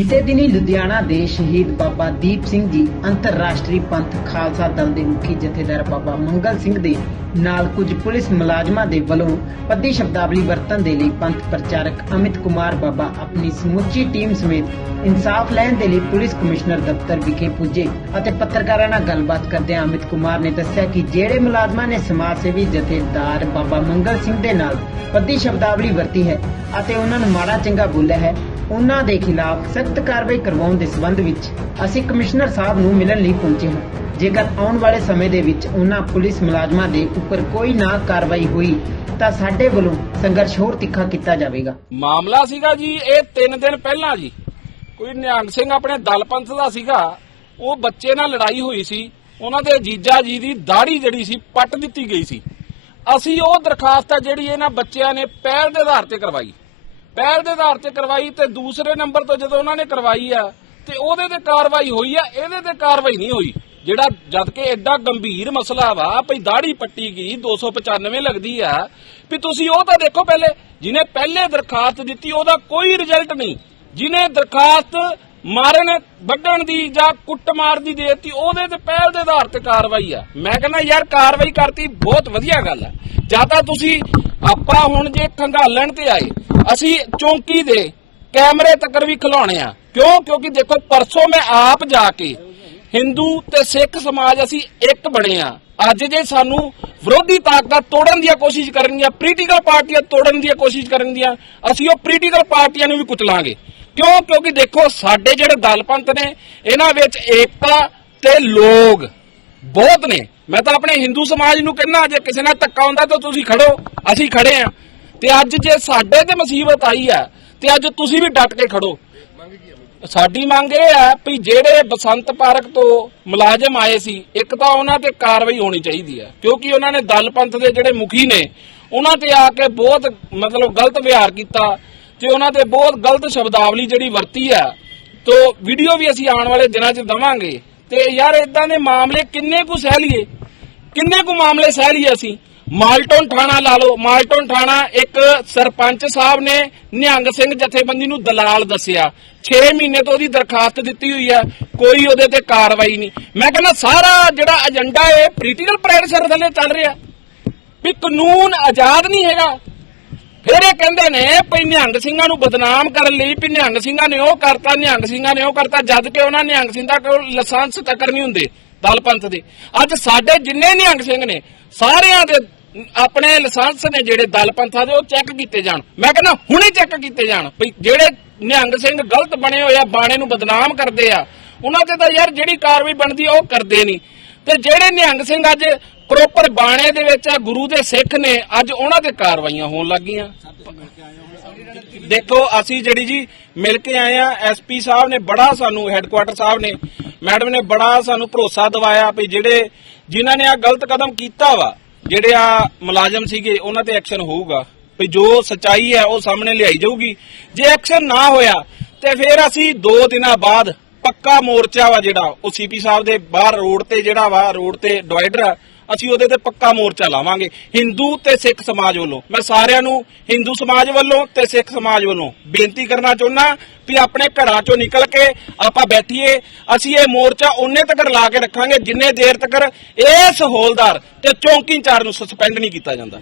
ਬੀਤੇ ਦਿਨੀ ਲੁਧਿਆਣਾ ਦੇ ਸ਼ਹੀਦ ਬਾਬਾ ਦੀਪ ਸਿੰਘ ਜੀ ਅੰਤਰਰਾਸ਼ਟਰੀ ਪੰਥ ਖਾਲਸਾ ਦਲ ਦੇ ਮੁਖੀ ਜਥੇਦਾਰ ਬਾਬਾ ਮੰਗਲ ਸਿੰਘ ਦੇ ਨਾਲ ਕੁਝ ਪੁਲਿਸ ਮੁਲਾਜ਼ਮਾਂ ਦੇ ਵੱਲੋਂ ਪੱਦੀ ਸ਼ਬਦਾਵਲੀ ਵਰਤਣ ਦੇ ਲਈ ਪੰਥ ਪ੍ਰਚਾਰਕ ਅਮਿਤ ਕੁਮਾਰ ਬਾਬਾ ਆਪਣੀ ਸਮੁੱਚੀ ਟੀਮ ਸਮੇਤ ਇਨਸਾਫ ਲੈਣ ਦੇ ਲਈ ਪੁਲਿਸ ਕਮਿਸ਼ਨਰ ਦਫ਼ਤਰ ਵਿਖੇ ਪੁੱਜੇ ਅਤੇ ਪੱਤਰਕਾਰਾਂ ਨਾਲ ਗੱਲਬਾਤ ਕਰਦਿਆਂ ਅਮਿਤ ਕੁਮਾਰ ਨੇ ਦੱਸਿਆ ਕਿ ਜਿਹੜੇ ਮੁਲਾਜ਼ਮਾਂ ਨੇ ਸਮਾਜ ਸੇਵੀ ਜਥੇਦਾਰ ਬਾਬਾ ਮੰਗਲ ਸਿੰਘ ਦੇ ਨਾਲ ਪੱਦੀ ਸ਼ਬਦਾਵਲੀ ਵਰਤੀ ਹੈ ਅਤੇ ਉਹਨਾਂ ਨੂੰ ਮਾੜਾ ਚੰਗਾ ਬੋਲਿਆ ਹੈ ਉਹਨਾਂ ਦੇ ਖਿਲਾਫ ਸਖਤ ਕਾਰਵਾਈ ਕਰਵਾਉਣ ਦੇ ਸਬੰਧ ਵਿੱਚ ਅਸੀਂ ਕਮਿਸ਼ਨਰ ਸਾਹਿਬ ਨੂੰ ਮਿਲਣ ਲਈ ਪਹੁੰਚੇ ਹਾਂ। ਜੇਕਰ ਆਉਣ ਵਾਲੇ ਸਮੇਂ ਦੇ ਵਿੱਚ ਉਹਨਾਂ ਪੁਲਿਸ ਮੁਲਾਜ਼ਮਾਂ ਦੇ ਉੱਪਰ ਕੋਈ ਨਾ ਕਾਰਵਾਈ ਹੋਈ, ਤਾਂ ਸਾਡੇ ਵੱਲੋਂ ਸੰਘਰਸ਼ ਹੋਰ ਤਿੱਖਾ ਕੀਤਾ ਜਾਵੇਗਾ। ਮਾਮਲਾ ਸੀਗਾ ਜੀ, ਇਹ 3 ਦਿਨ ਪਹਿਲਾਂ ਜੀ। ਕੋਈ ਨਿਹੰਗ ਸਿੰਘ ਆਪਣੇ ਦਲ ਪੰਥ ਦਾ ਸੀਗਾ। ਉਹ ਬੱਚੇ ਨਾਲ ਲੜਾਈ ਹੋਈ ਸੀ। ਉਹਨਾਂ ਦੇ ਜੀਜਾ ਜੀ ਦੀ ਦਾੜੀ ਜਿਹੜੀ ਸੀ, ਪੱਟ ਦਿੱਤੀ ਗਈ ਸੀ। ਅਸੀਂ ਉਹ ਦਰਖਾਸਤ ਆ ਜਿਹੜੀ ਇਹਨਾਂ ਬੱਚਿਆਂ ਨੇ ਪਹਿਲ ਦੇ ਆਧਾਰ ਤੇ ਕਰਵਾਈ। ਪਹਿਲ ਦੇ ਆਧਾਰ ਤੇ ਕਰਵਾਈ ਤੇ ਦੂਸਰੇ ਨੰਬਰ ਤੋਂ ਜਦੋਂ ਉਹਨਾਂ ਨੇ ਕਰਵਾਈ ਆ, ਤੇ ਉਹਦੇ ਤੇ ਕਾਰਵਾਈ ਹੋਈ ਆ, ਇਹਦੇ ਤੇ ਕਾਰਵਾਈ ਨਹੀਂ ਹੋਈ। ਜਿਹੜਾ ਜਦ ਕਿ ਐਡਾ ਗੰਭੀਰ ਮਸਲਾ ਵਾ, ਭਈ ਦਾੜੀ ਪੱਟੀ ਗਈ 295 ਲੱਗਦੀ ਆ, ਵੀ ਤੁਸੀਂ ਉਹ ਤਾਂ ਦੇਖੋ ਪਹਿਲੇ ਜਿਹਨੇ ਪਹਿਲੇ ਦਰਖਾਸਤ ਦਿੱਤੀ, ਉਹਦਾ ਕੋਈ ਰਿਜ਼ਲਟ ਨਹੀਂ। ਜਿਹਨੇ ਦਰਖਾਸਤ ਮਾਰਨ, ਵੱਢਣ ਦੀ ਜਾਂ ਕੁੱਟਮਾਰ ਦੀ ਦੇਤੀ, ਉਹਦੇ ਤੇ ਪਹਿਲ ਦੇ ਆਧਾਰ ਤੇ ਕਾਰਵਾਈ ਆ। ਮੈਂ ਕਹਿੰਦਾ, ਯਾਰ ਕਾਰਵਾਈ ਕਰਤੀ, ਬਹੁਤ ਵਧੀਆ ਗੱਲ ਆ। ਜਾਂ ਤਾਂ ਤੁਸੀਂ ਆਪਾਂ ਹੁਣ ਜੇ ਖੰਗਾਲਣ ਤੇ ਆਏ ਅਸੀਂ ਚੌਂਕੀ ਦੇ ਕੈਮਰੇ ਤੱਕ ਵੀ ਖਿਲਾਉਣੇ ਆ। ਕਿਉਂ? ਕਿਉਂਕਿ ਦੇਖੋ, ਪਰਸੋਂ ਮੈਂ ਆਪ ਜਾ ਕੇ ਹਿੰਦੂ ਤੇ ਸਿੱਖ ਸਮਾਜ ਅਸੀਂ ਇੱਕ ਬਣੇ ਆ। ਅੱਜ ਜੇ ਸਾਨੂੰ ਵਿਰੋਧੀ ਤਾਕਤਾਂ ਤੋੜਨ ਦੀਆਂ ਕੋਸ਼ਿਸ਼ ਕਰਨਗੀਆਂ ਪੋਲੀਟੀਕਲ ਪਾਰਟੀਆਂ ਤੋੜਨ ਦੀਆਂ ਕੋਸ਼ਿਸ਼ ਕਰਨਗੀਆਂ ਅਸੀਂ ਉਹ ਪੋਲੀਟੀਕਲ ਪਾਰਟੀਆਂ ਨੂੰ ਵੀ ਕੁਚਲਾਂਗੇ। ਕਿਉਂ? ਕਿਉਂਕਿ ਦੇਖੋ, ਸਾਡੇ ਜਿਹੜੇ ਦਲ ਪੰਥ ਨੇ, ਇਹਨਾਂ ਵਿੱਚ ਏਕਤਾ ਤੇ ਲੋਗ ਬਹੁਤ ਨੇ। ਮੈਂ ਤਾਂ ਆਪਣੇ ਹਿੰਦੂ ਸਮਾਜ ਨੂੰ ਕਹਿੰਦਾ, ਜੇ ਕਿਸੇ ਨਾਲ ਧੱਕਾ ਹੁੰਦਾ ਤਾਂ ਤੁਸੀਂ ਖੜੋ, ਅਸੀਂ ਖੜੇ ਆ। ਤੇ ਅੱਜ ਜੇ ਸਾਡੇ ਤੇ ਮੁਸੀਬਤ ਆਈ ਹੈ, ਤੇ ਅੱਜ ਤੁਸੀਂ ਵੀ ਡਟ ਕੇ ਖੜੋ। ਸਾਡੀ ਮੰਗ ਇਹ ਹੈ ਵੀ ਜਿਹੜੇ ਬਸੰਤ ਪਾਰਕ ਤੋਂ ਮੁਲਾਜ਼ਮ ਆਏ ਸੀ, ਇੱਕ ਤਾਂ ਉਹਨਾਂ ਤੇ ਕਾਰਵਾਈ ਹੋਣੀ ਚਾਹੀਦੀ ਹੈ, ਕਿਉਂਕਿ ਉਹਨਾਂ ਨੇ ਦਲ ਪੰਥ ਦੇ ਜਿਹੜੇ ਮੁਖੀ ਨੇ, ਉਹਨਾਂ ਤੇ ਆ ਕੇ ਬਹੁਤ ਮਤਲਬ ਗਲਤ ਵਿਹਾਰ ਕੀਤਾ ਤੇ ਉਹਨਾਂ ਤੇ ਬਹੁਤ ਗਲਤ ਸ਼ਬਦਾਵਲੀ ਜਿਹੜੀ ਵਰਤੀ ਹੈ, ਤੋ ਵੀਡੀਓ ਵੀ ਅਸੀਂ ਆਉਣ ਵਾਲੇ ਦਿਨਾਂ 'ਚ ਦਵਾਂਗੇ। ਤੇ ਯਾਰ ਇਦਾਂ ਦੇ ਮਾਮਲੇ ਕਿੰਨੇ ਕੁ ਸਹਿ ਲਈਏ, ਕਿੰਨੇ ਕੁ ਮਾਮਲੇ ਸਹਿ ਲਈਏ ਅਸੀਂ? ਮਾਲਟਨ ਥਾਣਾ ਲਾ ਲਓ ਮਾਲਟਨ ਥਾਣਾ ਇੱਕ ਸਰਪੰਚ ਸਾਹਿਬ ਨੇ ਨਿਹੰਗ ਸਿੰਘ ਜਥੇਬੰਦੀ ਨੂੰ ਦਲਾਲ ਦੱਸਿਆ। 6 ਮਹੀਨੇ ਤੋਂ ਉਹਦੀ ਦਰਖਾਸਤ ਦਿੱਤੀ ਹੋਈ ਹੈ ਕੋਈ ਉਹਦੇ ਤੇ ਕਾਰਵਾਈ ਨਹੀਂ। ਮੈਂ ਕਹਿੰਦਾ ਸਾਰਾ ਜਿਹੜਾ ਏਜੰਡਾ ਹੈ ਪੋਲੀਟੀਕਲ ਪ੍ਰੈਸ਼ਰ ਥੱਲੇ ਚੱਲ ਰਿਹਾ। ਵੀ ਕਾਨੂੰਨ ਆਜ਼ਾਦ ਨਹੀਂ ਹੈਗਾ। ਫਿਰ ਇਹ ਕਹਿੰਦੇ ਨੇ ਵੀ ਨਿਹੰਗ ਸਿੰਘਾਂ ਨੂੰ ਬਦਨਾਮ ਕਰਨ ਲਈ ਵੀ ਨਿਹੰਗ ਸਿੰਘਾਂ ਨੇ ਉਹ ਕਰਤਾ, ਨਿਹੰਗ ਸਿੰਘਾਂ ਨੇ ਉਹ ਕਰਤਾ, ਜਦ ਕਿ ਉਹਨਾਂ ਨਿਹੰਗ ਸਿੰਘਾਂ ਕੋਲ ਲਾਇਸੈਂਸ ਤੱਕ ਨਹੀਂ ਹੁੰਦੇ ਦਲ ਪੰਥ ਦੇ। ਅੱਜ ਸਾਡੇ ਜਿੰਨੇ ਨਿਹੰਗ ਸਿੰਘ ਨੇ, ਸਾਰਿਆਂ ਦੇ ਆਪਣੇ ਲਾਇਸੈਂਸ ਨੇ ਜਿਹੜੇ ਦਲ ਪੰਥਾਂ ਦੇ, ਉਹ ਚੈੱਕ ਕੀਤੇ ਜਾਣ। ਮੈਂ ਕਹਿੰਦਾ, ਹੁਣੇ ਚੈੱਕ ਕੀਤੇ ਜਾਣ। ਵੀ ਜਿਹੜੇ ਨਿਹੰਗ ਸਿੰਘ ਗਲਤ ਬਣੇ ਹੋਏ ਆ, ਬਾਣੇ ਨੂੰ ਬਦਨਾਮ ਕਰਦੇ ਆ, ਉਹਨਾਂ ਤੇ ਤਾਂ ਯਾਰ ਜਿਹੜੀ ਕਾਰਵਾਈ ਬਣਦੀ ਆ, ਉਹ ਕਰਦੇ ਨਹੀਂ। ਤੇ ਜਿਹੜੇ ਨਿਹੰਗ ਸਿੰਘ ਅੱਜ ਪ੍ਰੋਪਰ ਬਾਣੇ ਦੇ ਵਿੱਚ ਆ, ਗੁਰੂ ਦੇ ਸਿੱਖ ਨੇ, ਅੱਜ ਉਹਨਾਂ ਤੇ ਕਾਰਵਾਈਆਂ ਹੋਣ ਲੱਗੀਆਂ। ਦੇਖੋ, ਅਸੀਂ ਜਿਹੜੀ ਜੀ ਮਿਲ ਕੇ ਆਏ ਆ ਐਸਪੀ ਸਾਹਿਬ ਨੇ ਬੜਾ ਸਾਨੂੰ ਹੈੱਡਕੁਆਟਰ ਸਾਹਿਬ ਨੇ, ਮੈਡਮ ਨੇ ਬੜਾ ਸਾਨੂੰ ਭਰੋਸਾ ਦਿਵਾਇਆ ਵੀ ਜਿਹੜੇ ਜਿਨ੍ਹਾਂ ਨੇ ਆ ਗਲਤ ਕਦਮ ਕੀਤਾ ਵਾ ਜਿਹੜੇ ਆ ਮੁਲਾਜ਼ਮ ਸੀਗੇ, ਉਹਨਾਂ ਤੇ ਐਕਸ਼ਨ ਹੋਊਗਾ। ਵੀ ਜੋ ਸਚਾਈ ਹੈ, ਉਹ ਸਾਹਮਣੇ ਲਿਆਈ ਜਾਊਗੀ। ਜੇ ਐਕਸ਼ਨ ਨਾ ਹੋਇਆ, ਤੇ ਫਿਰ ਅਸੀਂ 2 ਦਿਨਾਂ ਬਾਅਦ ਪੱਕਾ ਮੋਰਚਾ ਵਾ ਜਿਹੜਾ, ਉਹ ਸੀਪੀ ਸਾਹਿਬ ਦੇ ਬਾਹਰ ਰੋਡ ਤੇ ਜਿਹੜਾ ਵਾ, ਰੋਡ ਤੇ ਡਿਵਾਈਡਰ ਆ ਅਸੀਂ ਉਹਦੇ ਤੇ ਪੱਕਾ ਮੋਰਚਾ ਲਾਵਾਂਗੇ। ਹਿੰਦੂ ਤੇ ਸਿੱਖ ਸਮਾਜ ਵੱਲੋਂ। ਮੈਂ ਸਾਰਿਆਂ ਨੂੰ ਹਿੰਦੂ ਸਮਾਜ ਵੱਲੋਂ ਤੇ ਸਿੱਖ ਸਮਾਜ ਵੱਲੋਂ ਬੇਨਤੀ ਕਰਨਾ ਚਾਹੁੰਦਾ ਵੀ ਆਪਣੇ ਘਰਾਂ ਚੋਂ ਨਿਕਲ ਕੇ ਆਪਾਂ ਬੈਠੀਏ। ਅਸੀਂ ਇਹ ਮੋਰਚਾ ਉਹਨੇ ਤੱਕ ਲਾ ਕੇ ਰੱਖਾਂਗੇ ਜਿੰਨੇ ਦੇਰ ਤੱਕ ਇਸ ਹੌਲਦਾਰ ਤੇ ਚੌਂਕੀ ਇੰਚਾਰਜ ਨੂੰ ਸਸਪੈਂਡ ਨਹੀਂ ਕੀਤਾ ਜਾਂਦਾ।